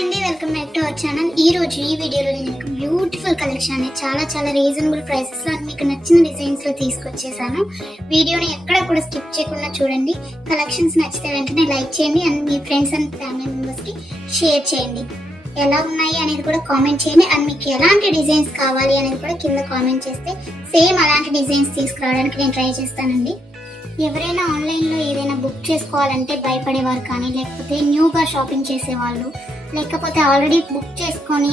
అండి, welcome back to our channel. ఈ రోజు ఈ వీడియోలో నేను బ్యూటిఫుల్ కలెక్షన్ అనేది చాలా రీజనబుల్ ప్రైసెస్ లో మీకు నచ్చిన డిజైన్స్ లో తీసుకొచ్చేసాను. వీడియోని ఎక్కడ కూడా స్కిప్ చేయకుండా చూడండి. కలెక్షన్స్ నచ్చితే వెంటనే లైక్ చేయండి and me friends and family members కి షేర్ చేయండి. ఎలా ఉన్నాయి అనేది కూడా కామెంట్ చేయండి అండ్ మీకు ఎలాంటి డిజైన్స్ కావాలి అనేది కూడా కింద కామెంట్ చేస్తే సేమ్ అలాంటి డిజైన్స్ తీసుకురావడానికి నేను ట్రై చేస్తానండి. ఎవరైనా ఆన్లైన్లో ఏదైనా బుక్ చేసుకోవాలంటే భయపడేవారు కానీ, లేకపోతే న్యూగా షాపింగ్ చేసేవాళ్ళు, లేకపోతే ఆల్రెడీ బుక్ చేసుకొని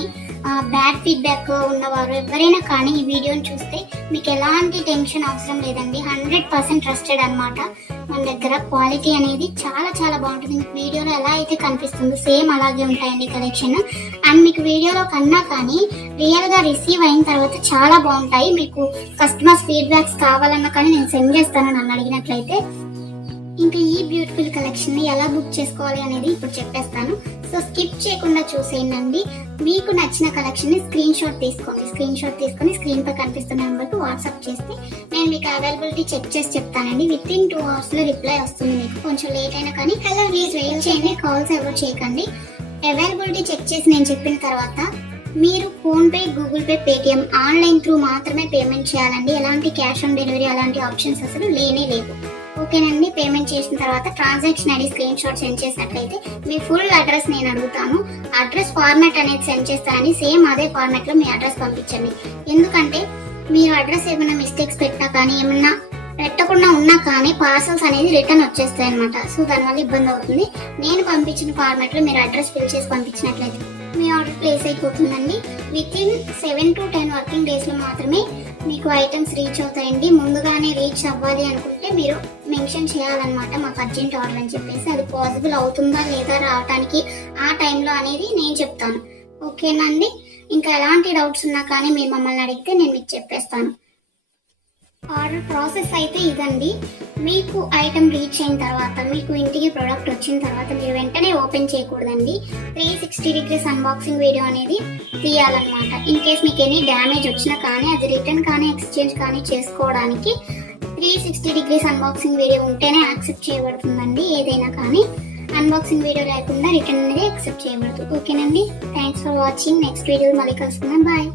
బ్యాడ్ ఫీడ్బ్యాక్ ఉన్నవారు ఎవరైనా కానీ ఈ వీడియోని చూస్తే మీకు ఎలాంటి టెన్షన్ అవసరం లేదండి. 100% ట్రస్టెడ్ అనమాట. మన దగ్గర క్వాలిటీ అనేది చాలా బాగుంటుంది. మీకు వీడియోలో ఎలా అయితే కనిపిస్తుందో సేమ్ అలాగే ఉంటాయండి కలెక్షన్. అండ్ మీకు వీడియోలో కన్నా కానీ రియల్ గా రిసీవ్ అయిన తర్వాత చాలా బాగుంటాయి. మీకు కస్టమర్స్ ఫీడ్బ్యాక్స్ కావాలన్నా కానీ నేను సెండ్ చేస్తాను నన్ను అడిగినట్లయితే. ఇంకా ఈ బ్యూటిఫుల్ కలెక్షన్ ని ఎలా బుక్ చేసుకోవాలి అనేది ఇప్పుడు చెప్పేస్తాను. సో స్కిప్ చేయకుండా చూసేయండి. మీకు నచ్చిన కలెక్షన్ ని స్క్రీన్ షాట్ తీసుకొని స్క్రీన్ పై కనిపిస్తున్న నెంబర్ కు వాట్సాప్ చేస్తే నేను మీకు అవైలబిలిటీ చెక్ చేసి చెప్తానండి. విత్ ఇన్ 2 hours లో రిప్లై వస్తుంది. మీకు కొంచెం లేట్ అయినా కానీ హలో ప్లీజ్ వెయిట్ చేయండి, కాల్స్ ఎవరు చేయకండి. అవైలబిలిటీ చెక్ చేసి నేను చెప్పిన తర్వాత మీరు phone pay, Google pay, Paytm online through మాత్రమే పేమెంట్ చేయాలండి. ఎలాంటి క్యాష్ ఆన్ డెలివరీ అలాంటి ఆప్షన్స్ అసలు లేనే లేవు. ఓకేనండి. పేమెంట్ చేసిన తర్వాత transaction ID screen shot send చేసినట్లయితే మీ ఫుల్ అడ్రస్ నేను అడుగుతాను. అడ్రస్ ఫార్మాట్ అనేది సెండ్ చేస్తానని సేమ్ అదే ఫార్మాట్ లో మీ అడ్రస్ పంపించండి. ఎందుకంటే మీరు అడ్రస్ ఏమైనా మిస్టేక్స్ పెట్టినా కానీ, ఏమన్నా పెట్టకుండా ఉన్నా కానీ పార్సల్స్ అనేది రిటర్న్ వచ్చేస్తాయి అనమాట. సో దానివల్ల ఇబ్బంది అవుతుంది. నేను పంపించిన ఫార్మాట్ లో మీరు అడ్రస్ ఫిల్ చేసి పంపించినట్లయితే మీ ఆర్డర్ ప్లేస్ అయిపోతుందండి. With in 7 to 10 working days లో మాత్రమే మీకు ఐటమ్స్ రీచ్ అవుతాయండి. ముందుగానే రీచ్ అవ్వాలి అనుకుంటే మీరు మెన్షన్ చేయాలన్నమాట, మాకు అర్జెంట్ ఆర్డర్ అని చెప్పేసి. అది పాసిబుల్ అవుతుందా లేదా రావడానికి ఆ టైంలో అనేది నేను చెప్తాను. ఓకేనండి. ఇంకా ఎలాంటి డౌట్స్ ఉన్నా కానీ మీరు మమ్మల్ని అడిగితే నేను మీకు చెప్పేస్తాను. ఆర్డర్ ప్రాసెస్ అయితే ఇదండి. మీకు ఐటమ్ రీచ్ అయిన తర్వాత, మీకు ఇంటికి ప్రోడక్ట్ వచ్చిన తర్వాత మీరు వెంటనే ఓపెన్ చేయకూడదండి. 360 degrees అన్బాక్సింగ్ వీడియో అనేది తీయాలన్నమాట. ఇన్ కేస్ మీకు ఎనీ డ్యామేజ్ వచ్చినా కానీ అది రిటర్న్ కానీ ఎక్స్చేంజ్ కానీ చేసుకోవడానికి 360 degrees అన్బాక్సింగ్ వీడియో ఉంటేనే యాక్సెప్ట్ చేయబడుతుందండి. ఏదైనా కానీ అన్బాక్సింగ్ వీడియో లేకుండా రిటర్న్ అనేది యాక్సెప్ట్ చేయబడుతుంది. ఓకేనండి. Thanks for watching. Next video మళ్ళీ కలుసుకుందాం. బాయ్.